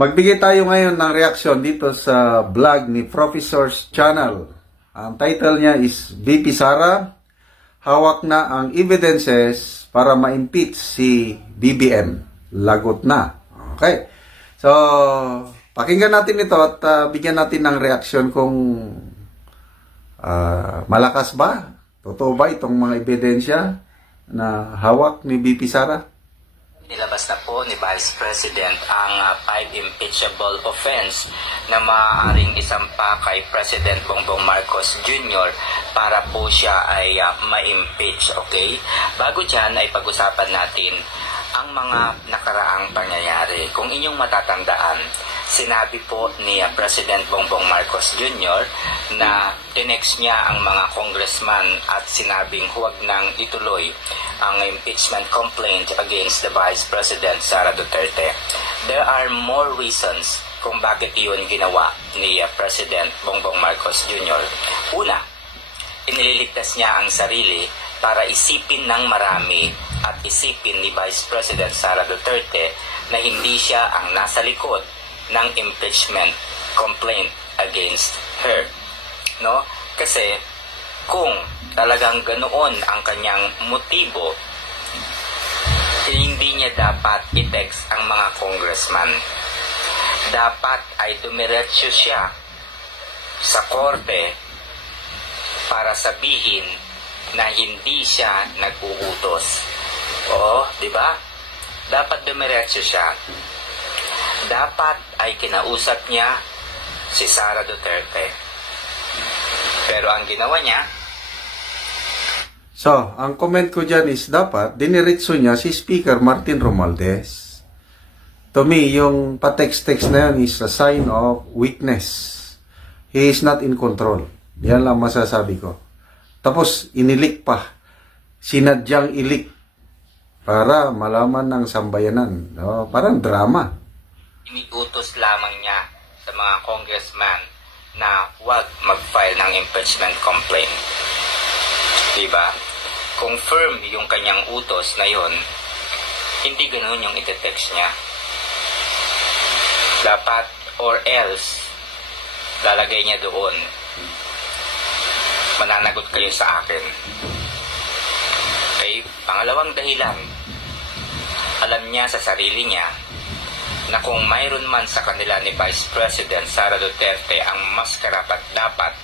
Magbigay tayo ngayon ng reaksyon dito sa vlog ni Professor's Channel. Ang title niya is VP Sara, hawak na ang evidences para ma-impeach si BBM. Lagot na. Okay. So, pakinggan natin ito at bigyan natin ng reaksyon kung malakas ba? Totoo ba itong mga ebidensya na hawak ni VP Sara? Nilabas na po ni Vice President ang 5 impeachable offense na maaaring isampa kay President Bongbong Marcos Jr. para po siya ay ma-impeach, okay? Bago dyan ay pag-usapan natin ang mga nakaraang pangyayari. Kung inyong matatandaan, sinabi po ni President Bongbong Marcos Jr. na tinext niya ang mga congressman at sinabing huwag nang ituloy ang impeachment complaint against the Vice President Sara Duterte. There are more reasons kung bakit iyon ginawa ni President Bongbong Marcos Jr. Una, inililigtas niya ang sarili para isipin ng marami at isipin ni Vice President Sara Duterte na hindi siya ang nasa likod ng impeachment complaint against her. No? Kasi kung talagang ganoon ang kanyang motibo, hindi niya dapat i-text ang mga congressman. Dapat ay dumiretso siya sa korte para sabihin na hindi siya nag-uutos. Oo, di ba? Dapat dumiretso siya. Dapat ay kinausap niya si Sara Duterte. Pero ang ginawa niya, so, ang comment ko dyan is dapat diniretso niya si Speaker Martin Romualdez. To me, yung pa-text-text na yan is a sign of weakness. He is not in control. Yan lang masasabi ko. Tapos, inilik pa. Sinadyang ilik para malaman ng sambayanan. No? Parang drama. iniutos lamang niya sa mga congressman na huwag mag-file ng impeachment complaint. Diba? Kung firm yung kanyang utos na yon, hindi ganoon yung itetext niya. Dapat or else, lalagay niya doon, mananagot kayo sa akin. Okay? Pangalawang dahilan, alam niya sa sarili niya na kung mayroon man sa kanila ni Vice President Sara Duterte ang mas karapat-dapat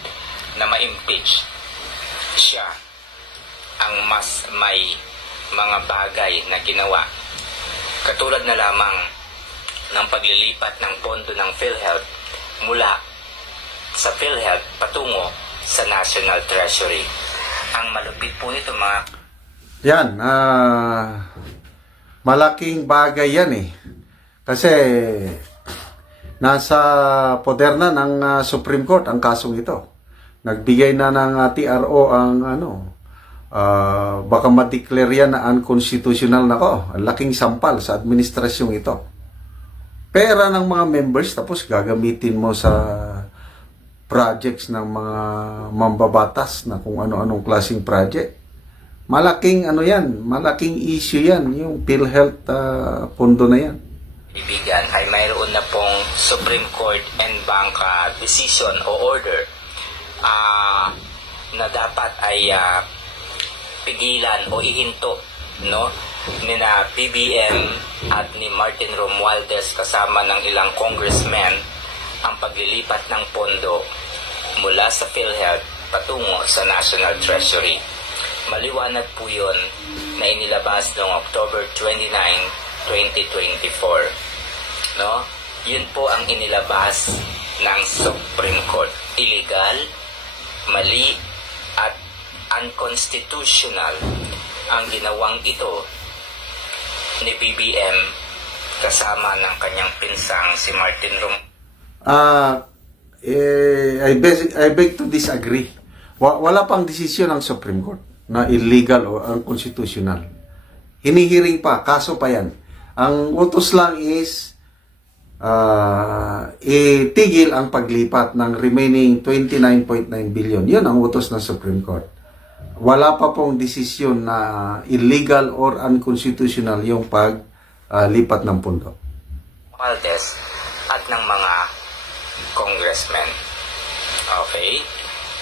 na ma-impeach, siya ang mas may mga bagay na ginawa. Katulad na lamang ng paglilipat ng pondo ng PhilHealth mula sa PhilHealth patungo sa National Treasury. Ang malupit po nito mga... Yan, malaking bagay yan eh. Kasi nasa poder na ng Supreme Court ang kasong ito. Nagbigay na ng TRO ang baka ma-declare yan na unconstitutional na ko. Ang laking sampal sa administrasyong ito. Pera ng mga members tapos gagamitin mo sa projects ng mga mambabatas na kung ano-anong klaseng project. Malaking yan, malaking issue yan, yung PhilHealth pondo na yan. Ibigan ay mayroon na pong Supreme Court en banc decision o order na dapat ay pigilan o ihinto, no, ni na BBM at ni Martin Romualdez kasama ng ilang congressmen ang paglilipat ng pondo mula sa PhilHealth patungo sa National Treasury. Maliwanag po yun na inilabas noong October 29, 2024. No? Yun po ang inilabas ng Supreme Court. Illegal, mali, at unconstitutional ang ginawang ito ni BBM kasama ng kanyang pinsang si Martin I beg to disagree. Wala pang desisyon ng Supreme Court na illegal o unconstitutional. Hinihiring pa, kaso pa yan. Ang utos lang is itigil ang paglipat ng remaining 29.9 billion. Yun ang utos ng Supreme Court. Wala pa pong desisyon na illegal or unconstitutional yung paglipat ng pondo. Romualdez at ng mga congressmen. Okay?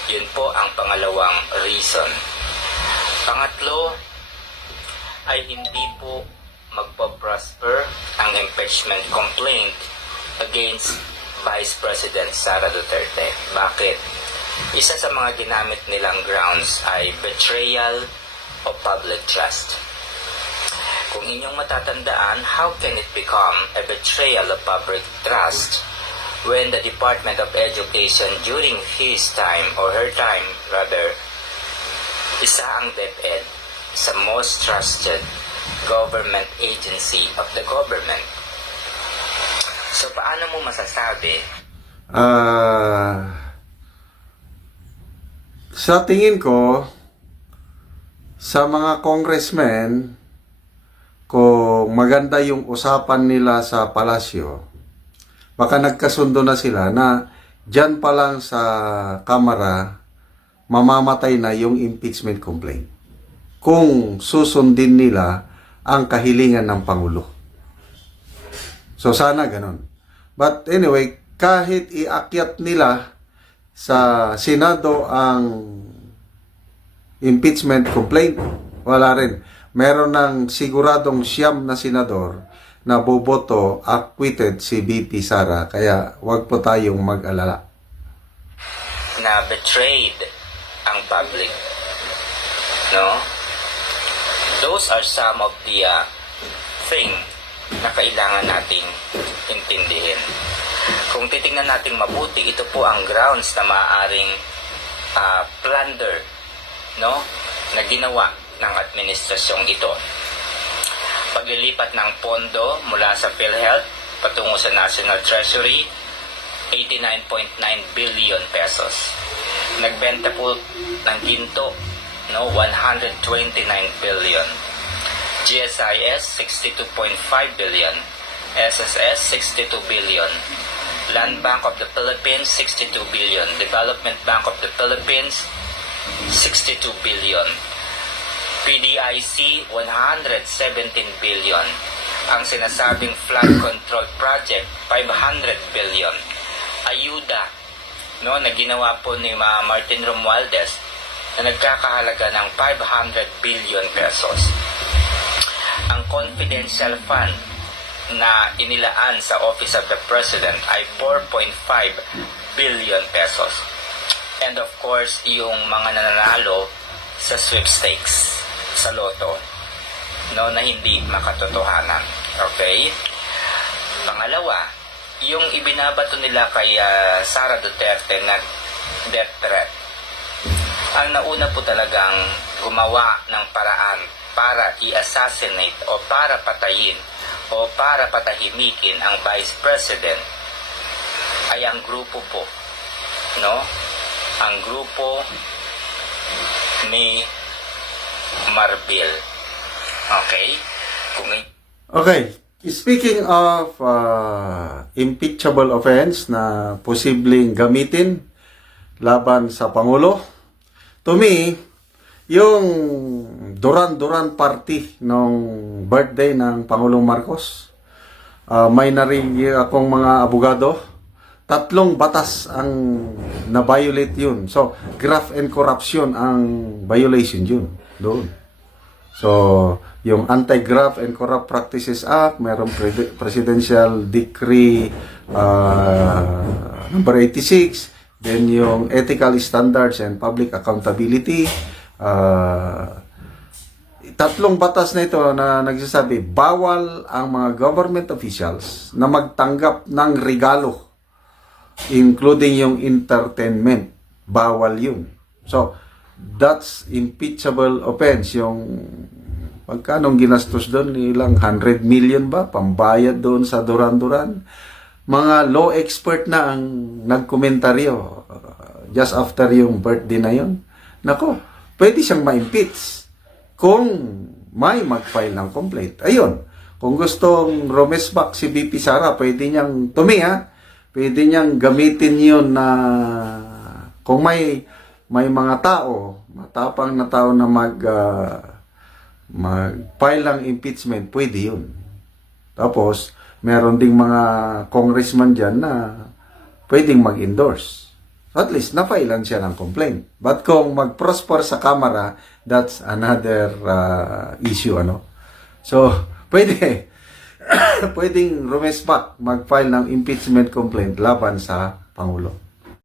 Yun po ang pangalawang reason. Pangatlo ay hindi po magpo-prosper ang impeachment complaint against Vice President Sara Duterte. Bakit? Isa sa mga ginamit nilang grounds ay betrayal of public trust. Kung inyong matatandaan, how can it become a betrayal of public trust when the Department of Education during his time, or her time rather, isa ang DepEd sa most trusted government agency of the government. So, paano mo masasabi? Sa tingin ko, sa mga congressmen, kung maganda yung usapan nila sa palasyo, baka nagkasundo na sila na dyan pa lang sa kamara, mamamatay na yung impeachment complaint. Kung susundin nila ang kahilingan ng Pangulo. So sana ganun. But anyway, kahit iakyat nila sa Senado ang impeachment complaint, wala rin. Meron ng siguradong 9 na senador na boboto acquitted si VP Sara. Kaya wag po tayong mag-alala. Na betrayed ang public. No? Those are some of the thing na kailangan nating intindihin. Kung titingnan natin mabuti, ito po ang grounds na maaaring plunder, no, na ginawa ng administrasyong ito. Paglilipat ng pondo mula sa PhilHealth patungo sa National Treasury, 89.9 billion pesos. Nagbenta po ng ginto, no, 129 billion. GSIS 62.5 billion, SSS 62 billion, Land Bank of the Philippines 62 billion, Development Bank of the Philippines 62 billion, PDIC 117 billion, ang sinasabing flood control project 500 billion, ayuda, no, na ginawa po ni Martin Romualdez na nagkakahalaga ng 500 billion pesos. Ang confidential fund na inilaan sa Office of the President ay 4.5 billion pesos. And of course, yung mga nananalo sa sweepstakes, sa loto, no, na hindi makatotohanan. Okay? Pangalawa, yung ibinabato nila kay Sara Duterte na death threat. Ang nauna po talagang gumawa ng paraan para i-assassinate o para patayin o para patahimikin ang Vice President ay ang grupo po, no? Ang grupo ni Marbil. Okay? Okay. Speaking of impeachable offense na posibleng gamitin laban sa Pangulo, to me, yung Duran-Duran party nung birthday ng Pangulong Marcos, may narinig akong mga abogado, 3 batas ang na-violate yun. So, graft and corruption ang violation yun doon. So, yung Anti-Graft and Corrupt Practices Act, mayroong Presidential Decree number 86, then yung Ethical Standards and Public Accountability. 3 batas na ito na nagsasabi, bawal ang mga government officials na magtanggap ng regalo, including yung entertainment. Bawal yun. So, that's impeachable offense. Yung pagkanong ginastos doon, ilang 100 million ba? Pambayad doon sa Duran-Duran. Mga law expert na ang nagkomentaryo just after yung birthday na yun. Nako, pwede siyang ma-impeach kung may mag-file ng complaint. Ayun, kung gustong rumesbak si VP Sara, pwede niyang pwede niyang gamitin yun na kung may mga tao, matapang na tao na mag-file ng impeachment, pwede yun. Tapos, meron ding mga congressman dyan na pwedeng mag-endorse. So at least, na-filean siya ng complaint. But kung mag-prosper sa Kamara, that's another issue, ano. So, pwedeng rumespak, mag-file ng impeachment complaint laban sa Pangulo.